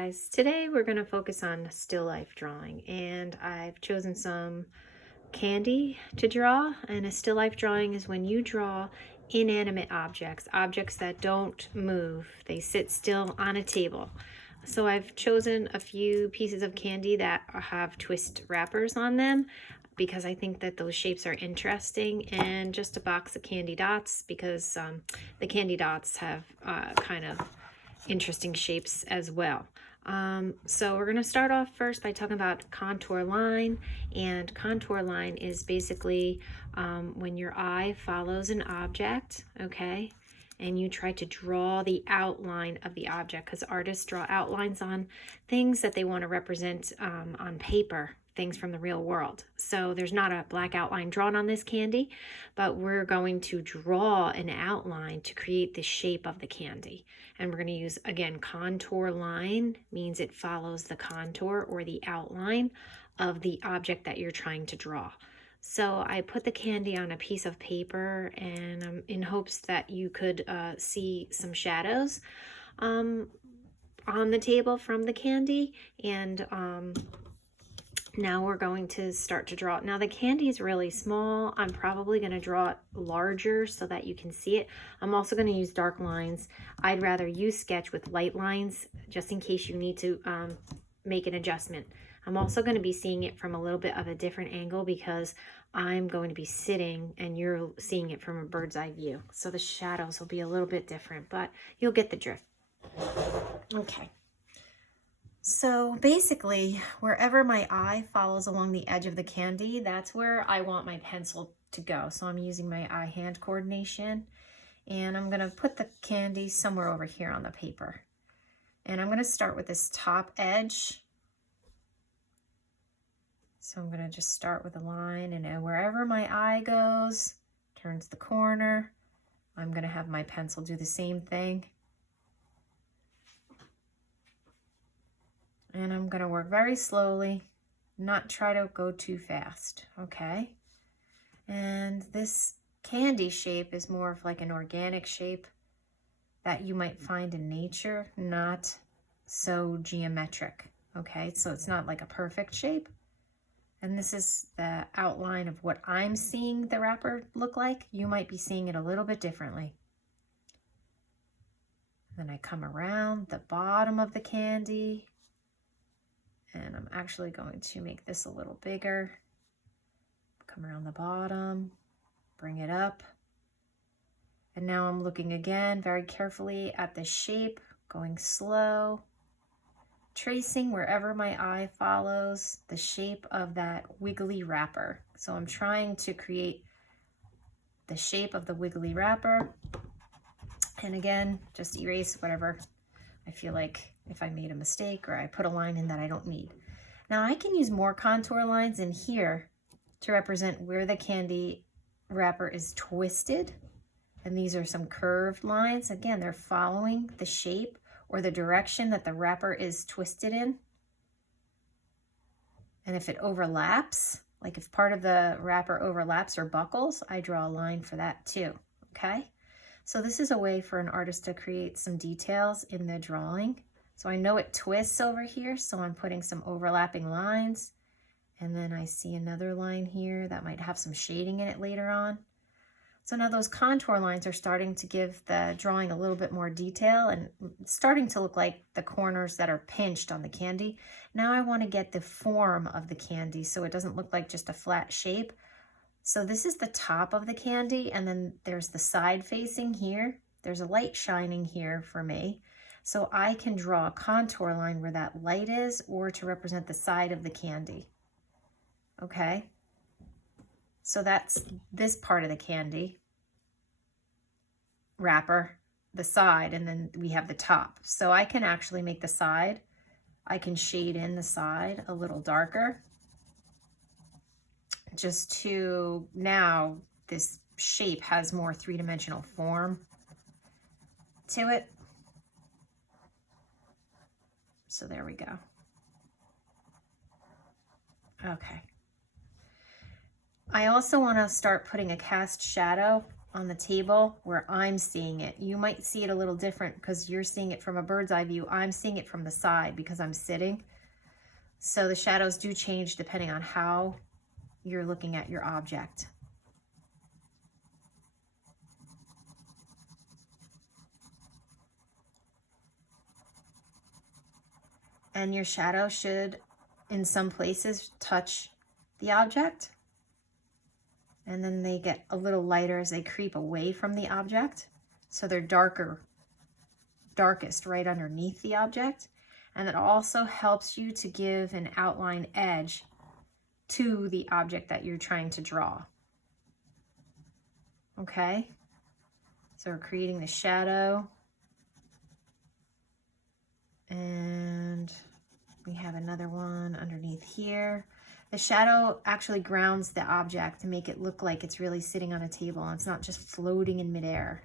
guys, today we're going to focus on still life drawing, and I've chosen some candy to draw. And a still life drawing is when you draw inanimate objects, objects that don't move, they sit still on a table. So I've chosen a few pieces of candy that have twist wrappers on them because I think that those shapes are interesting, and just a box of candy dots because the candy dots have kind of interesting shapes as well. So we're going to start off first by talking about contour line. And contour line is basically when your eye follows an object, okay, and you try to draw the outline of the object, because artists draw outlines on things that they want to represent on paper, things from the real world. So there's not a black outline drawn on this candy, but we're going to draw an outline to create the shape of the candy. And we're going to use, again, contour line means it follows the contour or the outline of the object that you're trying to draw. So I put the candy on a piece of paper, and in hopes that you could see some shadows on the table from the candy. And now we're going to start to draw it. Now the candy is really small. I'm probably going to draw it larger so that you can see it. I'm also going to use dark lines. I'd rather use sketch with light lines just in case you need to make an adjustment. I'm also going to be seeing it from a little bit of a different angle because I'm going to be sitting and you're seeing it from a bird's eye view. So the shadows will be a little bit different, but you'll get the drift. Okay. So basically, wherever my eye follows along the edge of the candy, that's where I want my pencil to go. So I'm using my eye-hand coordination, and I'm going to put the candy somewhere over here on the paper. And I'm going to start with this top edge. So I'm going to just start with a line, and wherever my eye goes, turns the corner, I'm going to have my pencil do the same thing. And I'm going to work very slowly, not try to go too fast, okay? And this candy shape is more of like an organic shape that you might find in nature, not so geometric, okay? So it's not like a perfect shape. And this is the outline of what I'm seeing the wrapper look like. You might be seeing it a little bit differently. Then I come around the bottom of the candy. And I'm actually going to make this a little bigger. Come around the bottom, bring it up. And now I'm looking again very carefully at the shape, going slow, tracing wherever my eye follows the shape of that wiggly wrapper. So I'm trying to create the shape of the wiggly wrapper. And again, just erase whatever I feel like if I made a mistake or I put a line in that I don't need. Now I can use more contour lines in here to represent where the candy wrapper is twisted. And these are some curved lines. Again, they're following the shape or the direction that the wrapper is twisted in. And if it overlaps, like if part of the wrapper overlaps or buckles, I draw a line for that too, okay? So this is a way for an artist to create some details in the drawing. So I know it twists over here, so I'm putting some overlapping lines. And then I see another line here that might have some shading in it later on. So now those contour lines are starting to give the drawing a little bit more detail and starting to look like the corners that are pinched on the candy. Now I want to get the form of the candy so it doesn't look like just a flat shape. So this is the top of the candy, and then there's the side facing here. There's a light shining here for me. So I can draw a contour line where that light is, or to represent the side of the candy. Okay? So that's this part of the candy wrapper, the side, and then we have the top. So I can actually make the side, I can shade in the side a little darker, just to, now this shape has more three-dimensional form to it. So there we go. Okay. I also want to start putting a cast shadow on the table where I'm seeing it. You might see it a little different because you're seeing it from a bird's eye view. I'm seeing it from the side because I'm sitting. So the shadows do change depending on how you're looking at your object. And your shadow should, in some places, touch the object. And then they get a little lighter as they creep away from the object. So they're darkest right underneath the object. And it also helps you to give an outline edge to the object that you're trying to draw. Okay? So we're creating the shadow. And we have another one underneath here. The shadow actually grounds the object to make it look like it's really sitting on a table and it's not just floating in midair.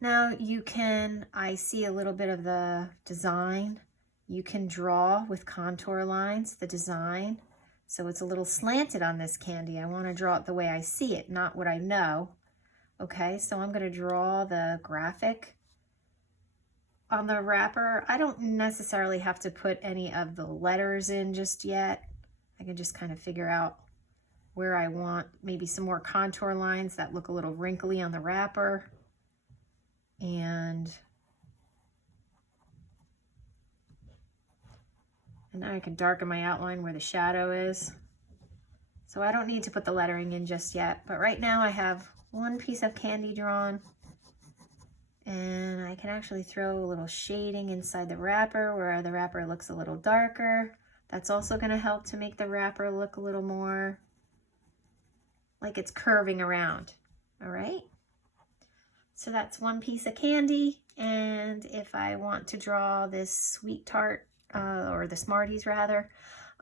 Now you can, I see a little bit of the design. You can draw with contour lines, the design. So it's a little slanted on this candy. I want to draw it the way I see it, not what I know. Okay, so I'm going to draw the graphic on the wrapper. I don't necessarily have to put any of the letters in just yet. I can just kind of figure out where I want maybe some more contour lines that look a little wrinkly on the wrapper. And now I can darken my outline where the shadow is. So I don't need to put the lettering in just yet, but right now I have one piece of candy drawn, and I can actually throw a little shading inside the wrapper where the wrapper looks a little darker. That's also going to help to make the wrapper look a little more like it's curving around. All right. So that's one piece of candy. And if I want to draw this sweet tart, or the Smarties rather,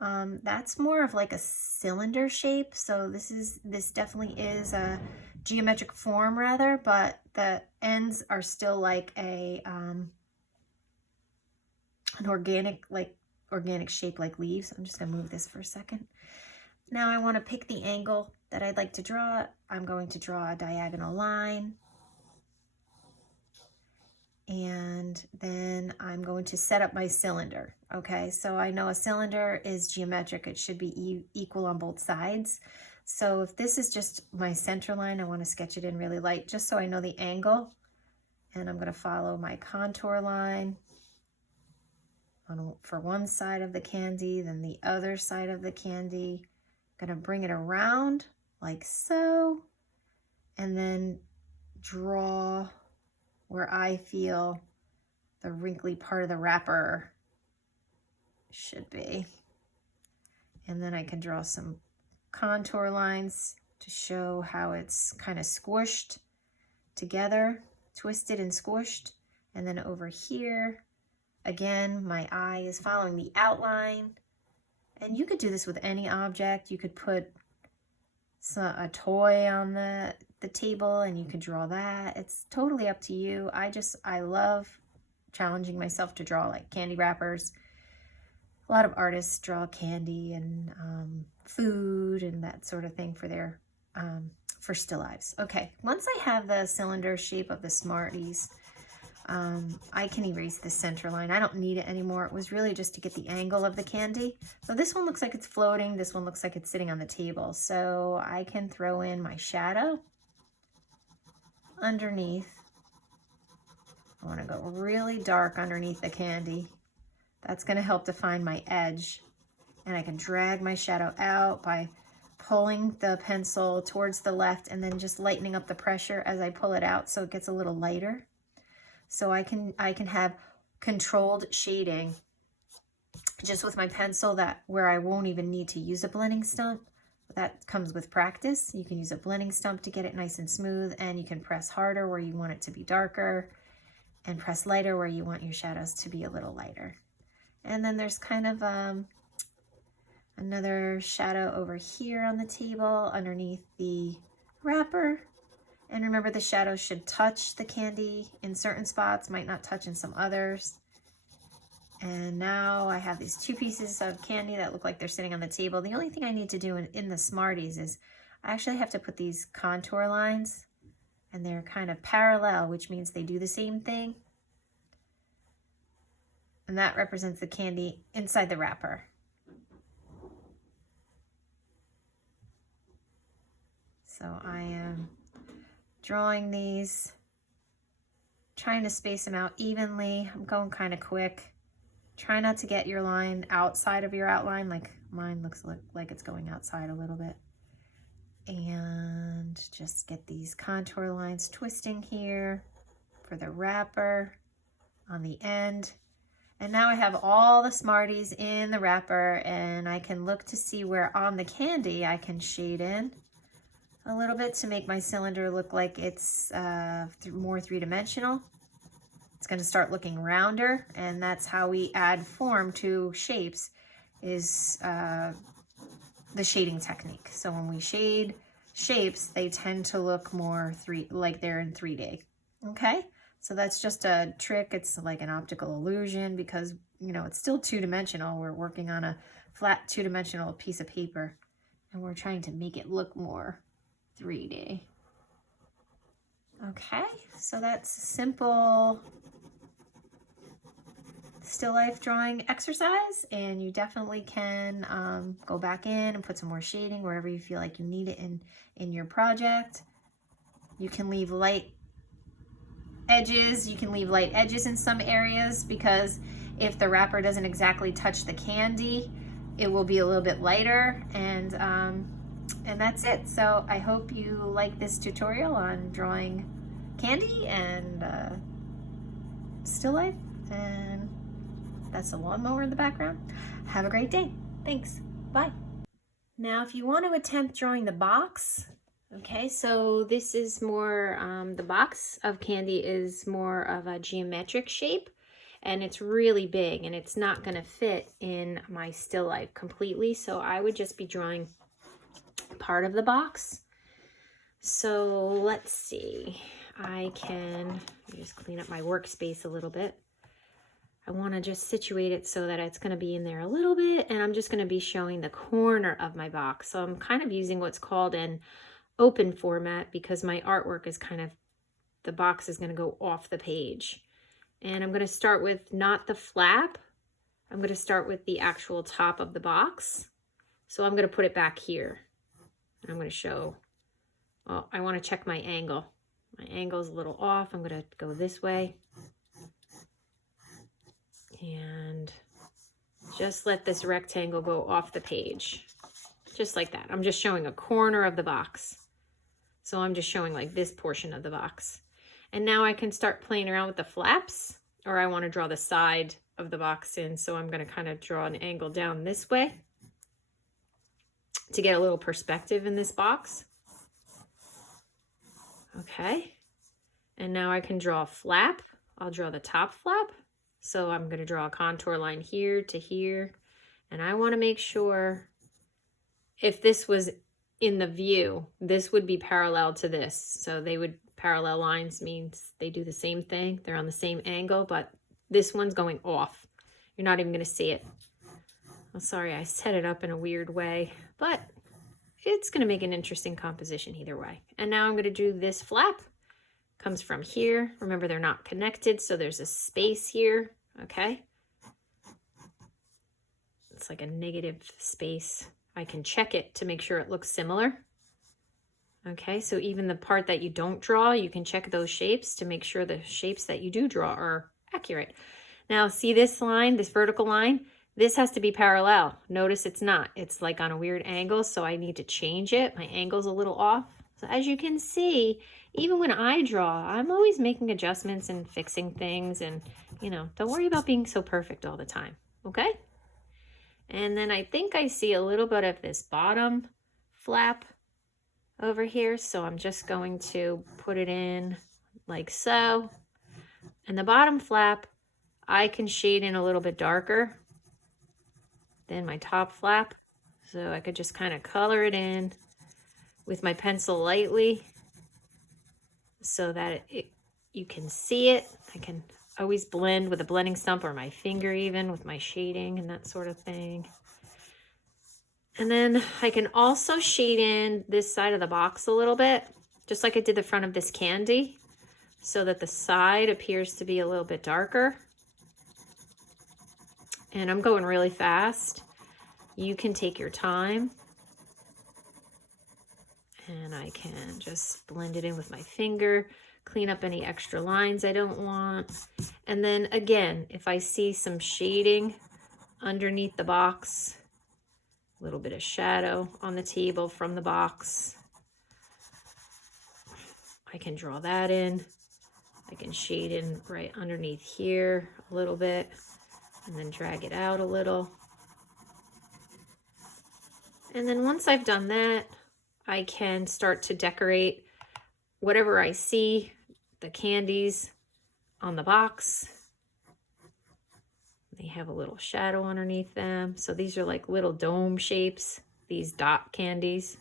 that's more of like a cylinder shape. So this definitely is a geometric form rather, but the ends are still like a an organic shape like leaves. I'm just gonna move this for a second. Now I want to pick the angle that I'd like to draw. I'm going to draw a diagonal line. And then I'm going to set up my cylinder. Okay, so I know a cylinder is geometric. It should be equal on both sides. So if this is just my center line, I want to sketch it in really light just so I know the angle. And I'm going to follow my contour line for one side of the candy, then the other side of the candy. I'm going to bring it around like so, and then draw where I feel the wrinkly part of the wrapper should be. And then I can draw some contour lines to show how it's kind of squished together, twisted and squished. And then over here, again, my eye is following the outline. And you could do this with any object. You could put a toy on the table and you could draw that. It's totally up to you. I love challenging myself to draw like candy wrappers. A lot of artists draw candy and food and that sort of thing for their for still lifes. Okay, once I have the cylinder shape of the Smarties, I can erase the center line. I don't need it anymore. It was really just to get the angle of the candy. So this one looks like it's floating. This one looks like it's sitting on the table. So I can throw in my shadow underneath. I want to go really dark underneath the candy. That's going to help define my edge. And I can drag my shadow out by pulling the pencil towards the left and then just lightening up the pressure as I pull it out so it gets a little lighter. So I can have controlled shading just with my pencil where I won't even need to use a blending stump. That comes with practice. You can use a blending stump to get it nice and smooth, and you can press harder where you want it to be darker and press lighter where you want your shadows to be a little lighter. And then there's kind of another shadow over here on the table underneath the wrapper. And remember, the shadow should touch the candy in certain spots, might not touch in some others. And now I have these 2 pieces of candy that look like they're sitting on the table. The only thing I need to do in the Smarties is I actually have to put these contour lines, and they're kind of parallel, which means they do the same thing. And that represents the candy inside the wrapper. So I am drawing these, trying to space them out evenly. I'm going kind of quick. Try not to get your line outside of your outline, like mine looks like it's going outside a little bit. And just get these contour lines twisting here for the wrapper on the end. And now I have all the Smarties in the wrapper, and I can look to see where on the candy I can shade in a little bit to make my cylinder look like it's more three-dimensional. It's going to start looking rounder, and that's how we add form to shapes, is the shading technique. So when we shade shapes, they tend to look more like they're in 3D. Okay, so that's just a trick. It's like an optical illusion because, you know, it's still two-dimensional. We're working on a flat two-dimensional piece of paper, and we're trying to make it look more 3D. Okay, so that's a simple still life drawing exercise, and you definitely can go back in and put some more shading wherever you feel like you need it in your project. You can leave light edges. You can leave light edges in some areas because if the wrapper doesn't exactly touch the candy, it will be a little bit lighter, and that's it. So I hope you like this tutorial on drawing candy and still life, and that's a lawnmower in the background. Have a great day. Thanks. Bye. Now, if you want to attempt drawing the box, okay, so this is more, the box of candy is more of a geometric shape, and it's really big, and it's not going to fit in my still life completely, so I would just be drawing part of the box. So let's see. I can just clean up my workspace a little bit. I want to just situate it so that it's going to be in there a little bit, and I'm just going to be showing the corner of my box. So I'm kind of using what's called an open format because my artwork is kind of, the box is going to go off the page. And I'm going to start with not the flap. I'm going to start with the actual top of the box. So I'm going to put it back here. And I'm going to show, well, I want to check my angle. My angle's a little off. I'm going to go this way. And just let this rectangle go off the page, just like that. I'm just showing a corner of the box. So I'm just showing like this portion of the box. And now I can start playing around with the flaps, or I want to draw the side of the box in. So I'm going to kind of draw an angle down this way to get a little perspective in this box. Okay. And now I can draw a flap. I'll draw the top flap. So I'm going to draw a contour line here to here. And I want to make sure if this was in the view, this would be parallel to this. So they would, parallel lines means they do the same thing. They're on the same angle, but this one's going off. You're not even going to see it. Oh, sorry, I set it up in a weird way, but it's going to make an interesting composition either way. And now I'm going to do this flap. Comes from here. Remember, they're not connected, so there's a space here, okay? It's like a negative space. I can check it to make sure it looks similar. Okay, so even the part that you don't draw, you can check those shapes to make sure the shapes that you do draw are accurate. Now, see this line, this vertical line? This has to be parallel. Notice it's not. It's like on a weird angle, so I need to change it. My angle's a little off. So as you can see, even when I draw, I'm always making adjustments and fixing things, and, you know, don't worry about being so perfect all the time, okay? And then I think I see a little bit of this bottom flap over here, so I'm just going to put it in like so. And the bottom flap, I can shade in a little bit darker than my top flap, so I could just kind of color it in with my pencil lightly so that you can see it. I can always blend with a blending stump or my finger even with my shading and that sort of thing. And then I can also shade in this side of the box a little bit, just like I did the front of this candy, so that the side appears to be a little bit darker. And I'm going really fast. You can take your time. And I can just blend it in with my finger, clean up any extra lines I don't want. And then again, if I see some shading underneath the box, a little bit of shadow on the table from the box, I can draw that in. I can shade in right underneath here a little bit and then drag it out a little. And then once I've done that, I can start to decorate whatever I see, the candies on the box. They have a little shadow underneath them. So these are like little dome shapes, these dot candies.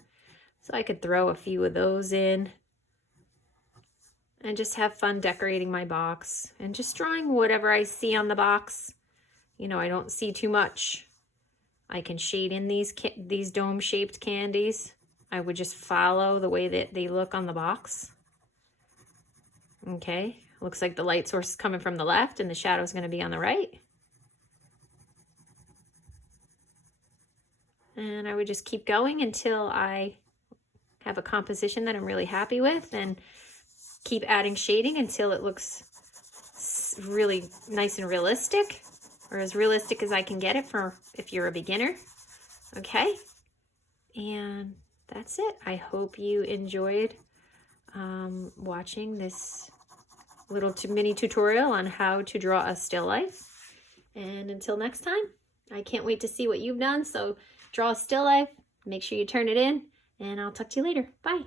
So I could throw a few of those in and just have fun decorating my box and just drawing whatever I see on the box. You know, I don't see too much. I can shade in these dome shaped candies. I would just follow the way that they look on the box. Okay, looks like the light source is coming from the left and the shadow is going to be on the right. And I would just keep going until I have a composition that I'm really happy with, and keep adding shading until it looks really nice and realistic, or as realistic as I can get it for if you're a beginner. Okay, and that's it. I hope you enjoyed watching this little mini tutorial on how to draw a still life. And until next time, I can't wait to see what you've done. So draw a still life, make sure you turn it in, and I'll talk to you later. Bye.